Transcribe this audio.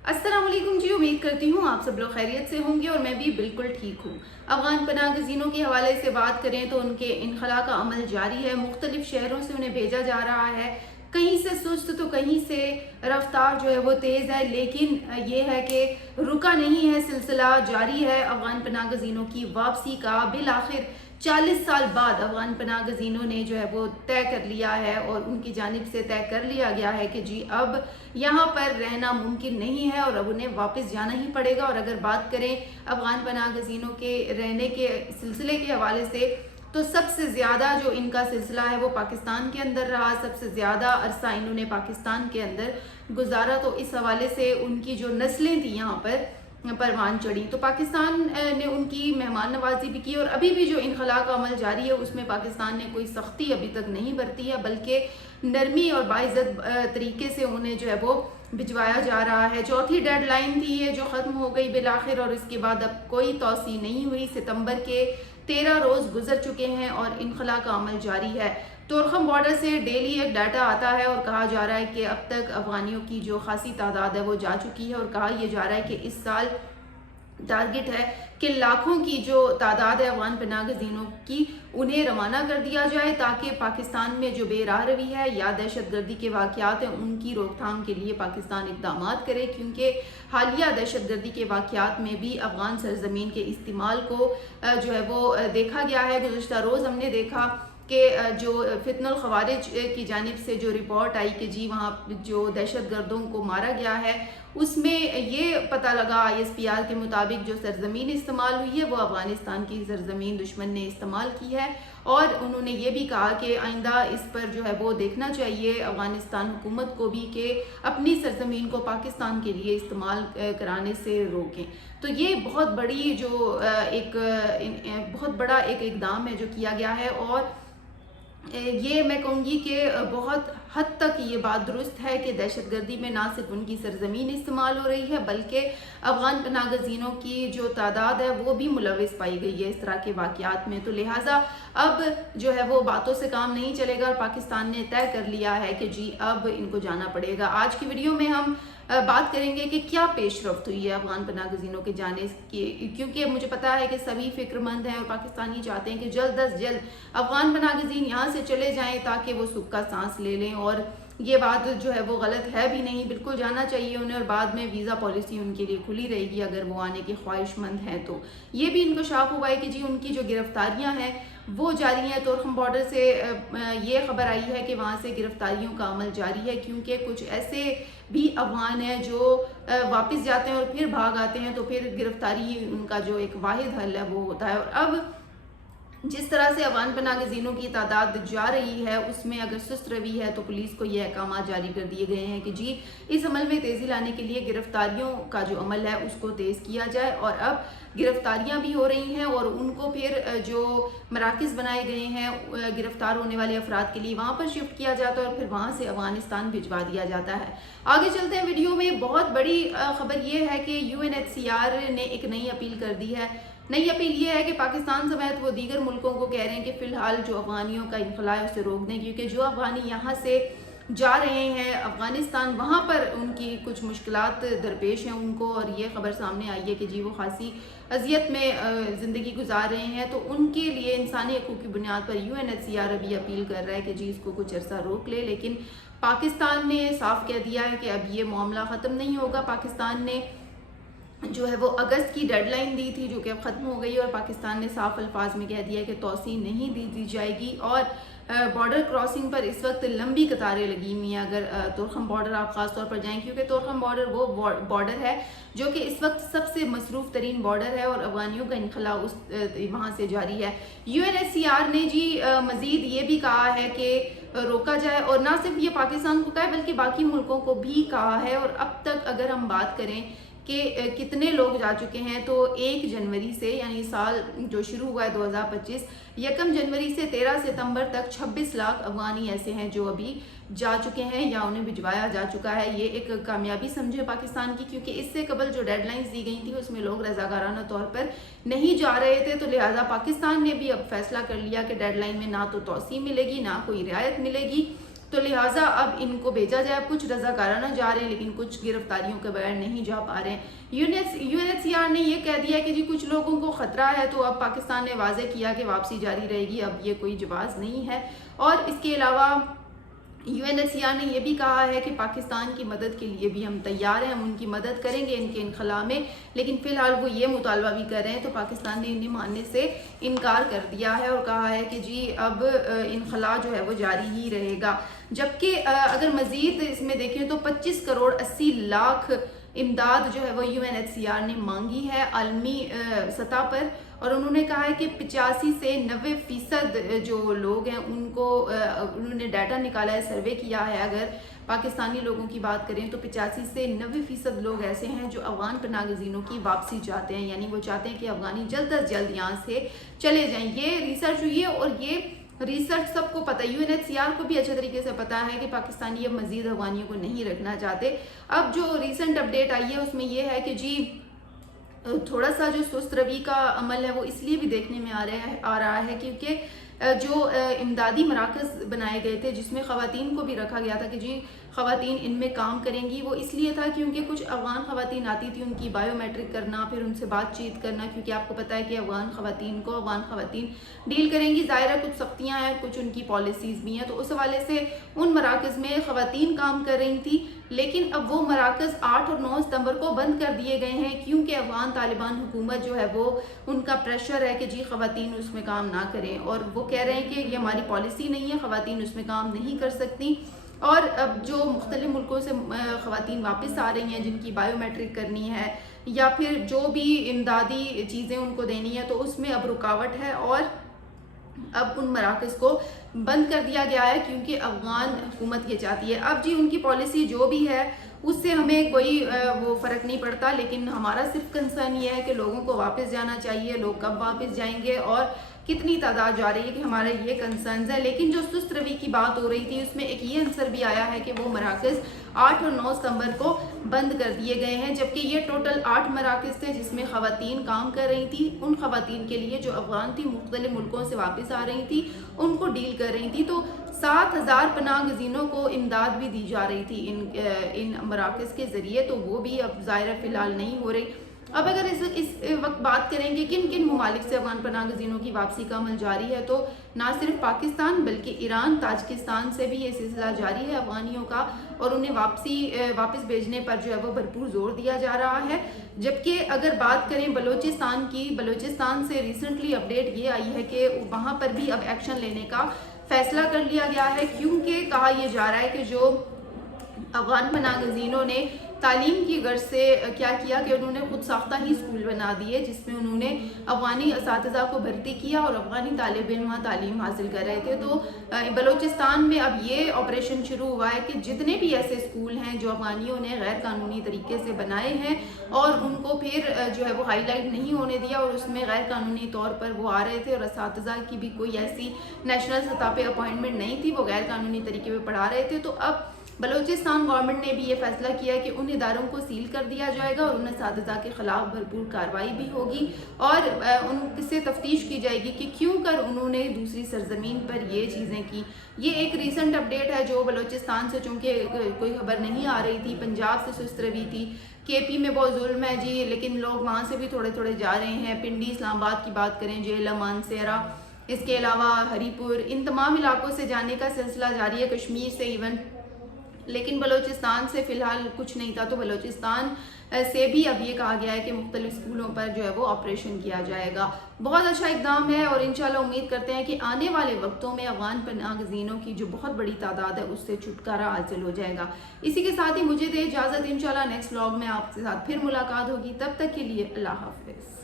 अस्सलाम वालेकुम जी। उम्मीद करती हूँ आप सब लोग खैरियत से होंगे और मैं भी बिल्कुल ठीक हूँ। अफगान पनाह गज़ीनों के हवाले से बात करें तो उनके इनखला का अमल जारी है। मुख्तलिफ शहरों से उन्हें भेजा जा रहा है, कहीं से सुस्त तो कहीं से रफ्तार जो है वो तेज़ है, लेकिन ये है कि रुका नहीं है, सिलसिला जारी है अफगान पनाह गज़ीनों की वापसी का। बिल आखिर 40 साल बाद अफगान पनाह गज़ीनों ने जो है वो तय कर लिया है और उनकी जानिब से तय कर लिया गया है कि जी अब यहाँ पर रहना मुमकिन नहीं है और अब उन्हें वापस जाना ही पड़ेगा। और अगर बात करें अफगान पनाह गज़ीनों के रहने के सिलसिले के हवाले से, तो सबसे ज़्यादा जो इनका सिलसिला है वो पाकिस्तान के अंदर रहा, सबसे ज़्यादा अरसा इन्होंने पाकिस्तान के अंदर गुजारा। तो इस हवाले से उनकी जो नस्लें थी यहाँ पर परवान चढ़ी, तो पाकिस्तान ने उनकी मेहमान नवाजी भी की। और अभी भी जो इनखला का अमल जारी है उसमें पाकिस्तान ने कोई सख्ती अभी तक नहीं बरती है, बल्कि नरमी और बाइज़्ज़त तरीके से उन्हें जो है वो भिजवाया जा रहा है। चौथी डेडलाइन थी ये जो ख़त्म हो गई बिल आखिर, और इसके बाद अब कोई तौसी नहीं हुई। सितंबर के 13 रोज़ गुजर चुके हैं और इनखला का अमल जारी है। तोरखम बॉर्डर से डेली एक डाटा आता है और कहा जा रहा है कि अब तक अफगानियों की जो खासी तादाद है वो जा चुकी है, और कहा यह जा रहा है कि इस साल टारगेट है कि लाखों की जो तादाद है अफगान पनाह गज़ीनों की उन्हें रवाना कर दिया जाए, ताकि पाकिस्तान में जो बेराह रवी है या दहशत गर्दी के वाक़यात हैं उनकी रोकथाम के लिए पाकिस्तान इक़दाम करे। क्योंकि हालिया दहशत गर्दी के वाक़यात में भी अफगान सरजमीन के इस्तेमाल को जो है वो देखा गया है। गुज़श्ता रोज़ हमने देखा कि जो फितनुल ख़वारिज की जानिब से जो रिपोर्ट आई कि जी वहाँ जो दहशत गर्दों को मारा गया है, उसमें ये पता लगा ISPR के मुताबिक जो सरजमीन इस्तेमाल हुई है वो अफ़गानिस्तान की सरजमीन दुश्मन ने इस्तेमाल की है। और उन्होंने ये भी कहा कि आइंदा इस पर जो है वो देखना चाहिए अफ़गानिस्तान हुकूमत को भी कि अपनी सरजमीन को पाकिस्तान के लिए इस्तेमाल कराने से रोकें। तो ये बहुत बड़ी जो बहुत बड़ा एक इक़दाम है जो किया गया है, और ये मैं कहूँगी कि बहुत हद तक ये बात दुरुस्त है कि दहशतगर्दी में ना सिर्फ उनकी सरजमीन इस्तेमाल हो रही है, बल्कि अफगान पनाह गज़ीनों की जो तादाद है वो भी मुलविस पाई गई है इस तरह के वाक़यात में। तो लिहाजा अब जो है वो बातों से काम नहीं चलेगा और पाकिस्तान ने तय कर लिया है कि जी अब इनको जाना पड़ेगा। आज की वीडियो में हम बात करेंगे कि क्या पेशरफ्त हुई है अफगान पनाह गज़ीनों के जाने की, क्योंकि मुझे पता है कि सभी फिक्रमंद हैं और पाकिस्तानी चाहते हैं कि जल्द अज जल्द अफगान पनाह गज़ीन यहाँ से चले जाएं ताकि वो सुख का सांस ले लें। और ये बात जो है वो गलत है भी नहीं, बिल्कुल जाना चाहिए उन्हें, और बाद में वीज़ा पॉलिसी उनके लिए खुली रहेगी अगर वो आने के ख्वाहिशमंद हैं। तो ये भी इनको शाख हुआ है कि जी उनकी जो गिरफ्तारियाँ हैं वो जारी हैं। तोरखम बॉर्डर से ये खबर आई है कि वहाँ से गिरफ्तारियों का अमल जारी है, क्योंकि कुछ ऐसे भी अफगान हैं जो वापस जाते हैं और फिर भाग आते हैं, तो फिर गिरफ्तारी उनका जो एक वाहिद हल है वो होता है। और अब जिस तरह से अफगान पनाह गज़ीनों की तादाद जा रही है उसमें अगर सुस्त रवि है तो पुलिस को ये अहकाम जारी कर दिए गए हैं कि जी इस अमल में तेज़ी लाने के लिए गिरफ्तारियों का जो अमल है उसको तेज़ किया जाए। और अब गिरफ्तारियां भी हो रही हैं और उनको फिर जो मराकज़ बनाए गए हैं गिरफ्तार होने वाले अफराद के लिए वहाँ पर शिफ्ट किया जाता है और फिर वहाँ से अफगानिस्तान भिजवा दिया जाता है। आगे चलते हैं वीडियो में। बहुत बड़ी खबर ये है कि UNHCR ने एक नई अपील कर दी है। नई अपील ये है कि पाकिस्तान समेत वो दीगर मुल्कों को कह रहे हैं कि फ़िलहाल जो अफगानियों का इनखला है उसे रोक दें, क्योंकि जो अफगानी यहाँ से जा रहे हैं अफ़गानिस्तान वहाँ पर उनकी कुछ मुश्किलात दरपेश हैं उनको, और ये ख़बर सामने आई है कि जी वो खासी अजियत में ज़िंदगी गुजार रहे हैं। तो उनके लिए इंसानी हकूक़ की बुनियाद पर UNHCR अभी अपील कर रहा है कि जी इसको कुछ अर्सा रोक ले, लेकिन पाकिस्तान ने साफ कह दिया है कि अब ये मामला ख़त्म नहीं होगा। पाकिस्तान ने जो है वो अगस्त की डेडलाइन दी थी जो कि अब ख़त्म हो गई, और पाकिस्तान ने साफ अल्फाज में कह दिया कि तौसी नहीं दी जाएगी। और बॉर्डर क्रॉसिंग पर इस वक्त लंबी कतारें लगी हुई हैं। अगर तोरखम बॉर्डर आप ख़ास तौर पर जाएं, क्योंकि तोरखम बॉर्डर वो बॉर्डर है जो कि इस वक्त सबसे मसरूफ़ तरीन बॉर्डर है और अफगानियों का इनखला उस वहाँ से जारी है। UNHCR ने जी मज़ीद ये भी कहा है कि रोका जाए, और ना सिर्फ ये पाकिस्तान को कहा है बल्कि बाकी मुल्कों को भी कहा है। और अब तक अगर हम बात करें कि कितने लोग जा चुके हैं, तो 1 जनवरी से यानी साल जो शुरू हुआ है 2025, 1 जनवरी से 13 सितंबर तक 26 लाख अफगानी ऐसे हैं जो अभी जा चुके हैं या उन्हें भिजवाया जा चुका है। ये एक कामयाबी समझे पाकिस्तान की, क्योंकि इससे कबल जो डेडलाइंस दी गई थी उसमें लोग रज़ाकाराना तौर पर नहीं जा रहे थे। तो लिहाजा पाकिस्तान ने भी अब फैसला कर लिया कि डेडलाइन में ना तो तौसी मिलेगी ना कोई रियायत मिलेगी। تو لہٰذا اب ان کو بھیجا جائے. کچھ رضاکارانہ جا رہے ہیں لیکن کچھ گرفتاریوں کے بغیر نہیں جا پا رہے ہیں. UNHCR نے یہ کہہ دیا کہ جی کچھ لوگوں کو خطرہ ہے، تو اب پاکستان نے واضح کیا کہ واپسی جاری رہے گی، اب یہ کوئی جواز نہیں ہے. اور اس کے علاوہ UNHCR نے یہ بھی کہا ہے کہ پاکستان کی مدد کے لیے بھی ہم تیار ہیں، ہم ان کی مدد کریں گے ان کے انخلاء میں، لیکن فی الحال وہ یہ مطالبہ بھی کر رہے ہیں. تو پاکستان نے انہیں ماننے سے انکار کر دیا ہے اور کہا ہے کہ جی اب انخلاء جو ہے وہ جاری ہی رہے گا. جبکہ اگر مزید اس میں دیکھیں تو 25 کروڑ 80 لاکھ امداد جو ہے وہ UNHCR نے مانگی ہے عالمی سطح پر، اور انہوں نے کہا ہے کہ 85 سے 90% جو لوگ ہیں ان کو انہوں نے ڈیٹا نکالا ہے، سروے کیا ہے. اگر پاکستانی لوگوں کی بات کریں تو 85 سے 90% لوگ ایسے ہیں جو افغان پناہ گزینوں کی واپسی چاہتے ہیں، یعنی وہ چاہتے ہیں کہ افغانی جلد از جلد یہاں سے چلے جائیں. یہ ریسرچ ہوئی ہے اور یہ ریسرچ سب کو پتہ ہے، UNHCR کو بھی اچھے طریقے سے پتہ ہے کہ پاکستانی اب مزید افغانیوں کو نہیں رکھنا چاہتے. اب جو ریسنٹ اپڈیٹ آئی ہے اس میں یہ ہے کہ جی تھوڑا سا جو سست روی کا عمل ہے وہ اس لیے بھی دیکھنے میں آ رہا ہے کیونکہ جو امدادی مراکز بنائے گئے تھے جس میں خواتین کو بھی رکھا گیا تھا کہ جی خواتین ان میں کام کریں گی، وہ اس لیے تھا کیونکہ کچھ افغان خواتین آتی تھی، ان کی بایو میٹرک کرنا، پھر ان سے بات چیت کرنا، کیونکہ آپ کو پتہ ہے کہ افغان خواتین ڈیل کریں گی. ظاہر ہے کچھ سختیاں ہیں، کچھ ان کی پالیسیز بھی ہیں، تو اس حوالے سے ان مراکز میں خواتین کام کر رہی تھی. لیکن اب وہ مراکز 8 اور 9 ستمبر کو بند کر دیے گئے ہیں کیونکہ افغان طالبان حکومت جو ہے وہ ان کا پریشر ہے کہ جی خواتین اس میں کام نہ کریں، اور وہ کہہ رہے ہیں کہ یہ ہماری پالیسی نہیں ہے، خواتین اس میں کام نہیں کر سکتی. اور اب جو مختلف ملکوں سے خواتین واپس آ رہی ہیں جن کی بایو میٹرک کرنی ہے یا پھر جو بھی امدادی چیزیں ان کو دینی ہے، تو اس میں اب رکاوٹ ہے اور اب ان مراکز کو بند کر دیا گیا ہے کیونکہ افغان حکومت یہ چاہتی ہے. اب جی ان کی پالیسی جو بھی ہے اس سے ہمیں کوئی وہ فرق نہیں پڑتا، لیکن ہمارا صرف کنسرن یہ ہے کہ لوگوں کو واپس جانا چاہیے. لوگ کب واپس جائیں گے اور کتنی تعداد جا رہی ہے کہ ہمارا یہ کنسرنز ہے. لیکن جو سست روی کی بات ہو رہی تھی اس میں ایک یہ عنصر بھی آیا ہے کہ وہ مراکز 8 اور 9 ستمبر کو بند کر دیے گئے ہیں، جبکہ یہ ٹوٹل 8 مراکز تھے جس میں خواتین کام کر رہی تھی. ان خواتین کے لیے جو افغان تھی، مختلف ملکوں سے واپس آ رہی تھی، ان کو ڈیل کر رہی تھی. تو 7000 پناہ گزینوں کو امداد بھی دی جا رہی تھی ان مراکز کے ذریعے، تو وہ بھی اب ظاہر فی الحال نہیں ہو رہی. اب اگر اس وقت بات کریں کہ کن کن ممالک سے افغان پناہ گزینوں کی واپسی کا عمل جاری ہے، تو نہ صرف پاکستان بلکہ ایران، تاجکستان سے بھی یہ سلسلہ جاری ہے افغانیوں کا، اور انہیں واپس بھیجنے پر جو ہے وہ بھرپور زور دیا جا رہا ہے. جبکہ اگر بات کریں بلوچستان کی، بلوچستان سے ریسنٹلی اپڈیٹ یہ آئی ہے کہ وہاں پر بھی اب ایکشن لینے کا فیصلہ کر لیا گیا ہے، کیونکہ کہا یہ جا رہا ہے کہ جو افغان پناہ گزینوں نے تعلیم کی غرض سے کیا کیا کہ انہوں نے خود ساختہ ہی اسکول بنا دیے جس میں انہوں نے افغانی اساتذہ کو بھرتی کیا اور افغانی طالب علم وہاں تعلیم حاصل کر رہے تھے. تو بلوچستان میں اب یہ آپریشن شروع ہوا ہے کہ جتنے بھی ایسے اسکول ہیں جو افغانیوں نے غیر قانونی طریقے سے بنائے ہیں اور ان کو پھر جو ہے وہ ہائی لائٹ نہیں ہونے دیا اور اس میں غیر قانونی طور پر وہ آ رہے تھے اور اساتذہ کی بھی کوئی ایسی نیشنل سطح پہ اپوائنٹمنٹ نہیں تھی، وہ غیر قانونی طریقے پہ پڑھا رہے تھے. تو اب بلوچستان گورنمنٹ نے بھی یہ فیصلہ کیا ہے کہ ان اداروں کو سیل کر دیا جائے گا اور ان اساتذہ کے خلاف بھرپور کارروائی بھی ہوگی اور ان سے تفتیش کی جائے گی کہ کیوں کر انہوں نے دوسری سرزمین پر یہ چیزیں کی. یہ ایک ریسنٹ اپڈیٹ ہے جو بلوچستان سے، چونکہ کوئی خبر نہیں آ رہی تھی، پنجاب سے سست روی تھی، KP میں بہت ظلم ہے جی، لیکن لوگ وہاں سے بھی تھوڑے تھوڑے جا رہے ہیں. پنڈی، اسلام آباد کی بات کریں، جیلم، مانسہرہ، اس کے علاوہ ہری پور، ان تمام علاقوں سے جانے کا سلسلہ جاری ہے، کشمیر سے ایون، لیکن بلوچستان سے فی الحال کچھ نہیں تھا. تو بلوچستان سے بھی اب یہ کہا گیا ہے کہ مختلف اسکولوں پر جو ہے وہ آپریشن کیا جائے گا. بہت اچھا اقدام ہے اور انشاءاللہ امید کرتے ہیں کہ آنے والے وقتوں میں افغان پناہ گزینوں کی جو بہت بڑی تعداد ہے اس سے چھٹکارا حاصل ہو جائے گا. اسی کے ساتھ ہی مجھے دے اجازت، انشاءاللہ نیکسٹ ولاگ میں آپ کے ساتھ پھر ملاقات ہوگی. تب تک کے لیے اللہ حافظ.